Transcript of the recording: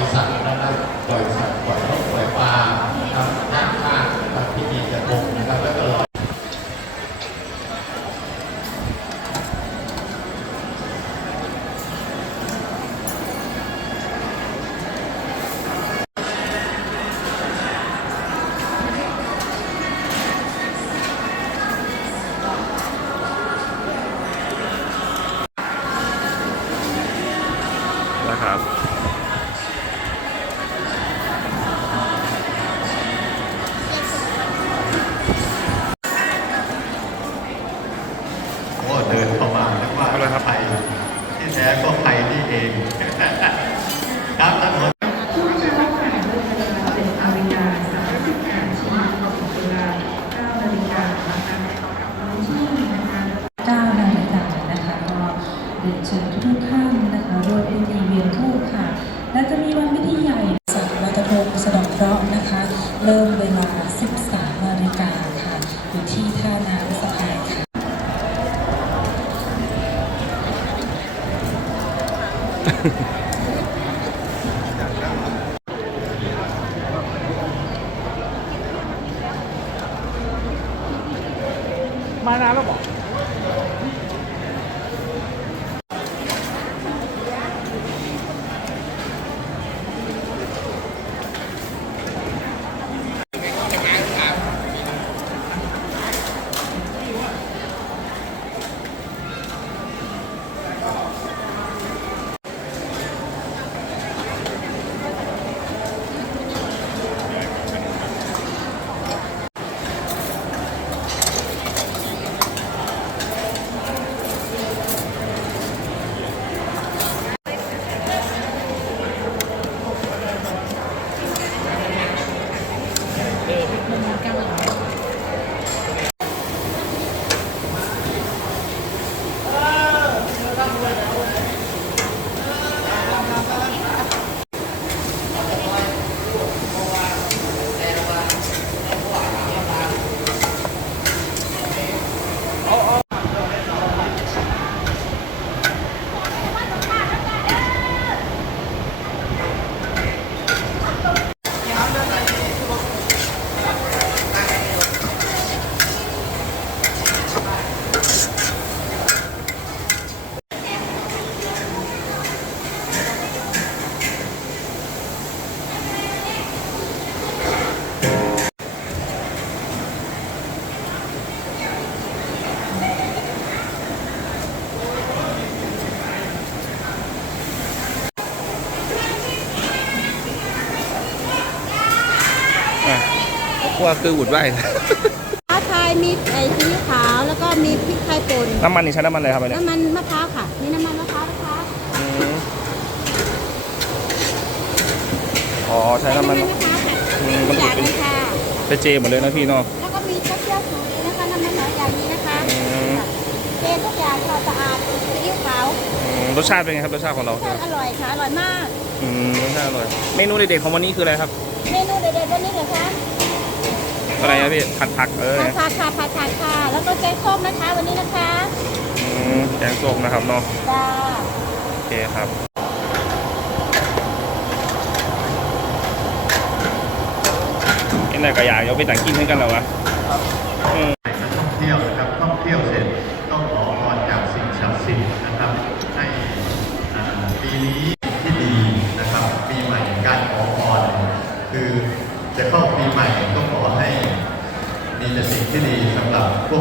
ริษัทนะครับปล่อยสัตว์ปล่อยนกปล่อยปลาครับตั้งค่ากับที่มีกระทงนะครับแล้วก็ลอยนะครับ ครับครับผมเชิญทุกท่านนะคะร่วมพิธีเวียนทูปค่ะ และจะมีวันพิธีใหญ่สามวันตะทงสนองเคราะห์นะคะ เริ่มเวลา 13นาฬิกาค่ะ อยู่ที่ท่าน้ำสะพานค่ะ Ha ha ha. ก ว่าคือบุดไหวฟ้าไทยมีไอ้ซีอิ๊วขาวแล้วก็มีพริกไทยป่นน้ำมันนี่ใช้น้ำมันอะไรครับอันเนี้ยน้ำมันมะพร้าวค่ะนี่น้ำมันมะพร้าวนะคะอืมอ๋อใช้น้ำมัน มะพร้าวค่ะอืมทุกอย่างมันเลยค่ะ เป็นเจหมดเลยนะพี่เนาะ แล้วก็มีเต้าเจี้ยวสูตรนี้นะคะน้ำมันหอยอย่างนี้นะคะอืม เจทุกอย่างค่ะสะอาดซีอิ๊วขาวอืมรสชาติเป็นไงครับรสชาติของเรา รสชาติอร่อยค่ะอร่อยมาก อืมรสชาติอร่อย เมนูเด็ดๆของวันนี้คืออะไรครับ เมนูเด็ดๆวันนี้เหรอคะ อะไรนะพี่ผัดผักเออผัดผักค่ะผัดผักค่ะ แล้วก็แกงส้มนะคะวันนี้นะคะอืมแกงส้มนะครับเนาะจ้าโอเคครับเอ็นไหนก็อยากยกไปต่างกินให้กันแล้ววะอืม คื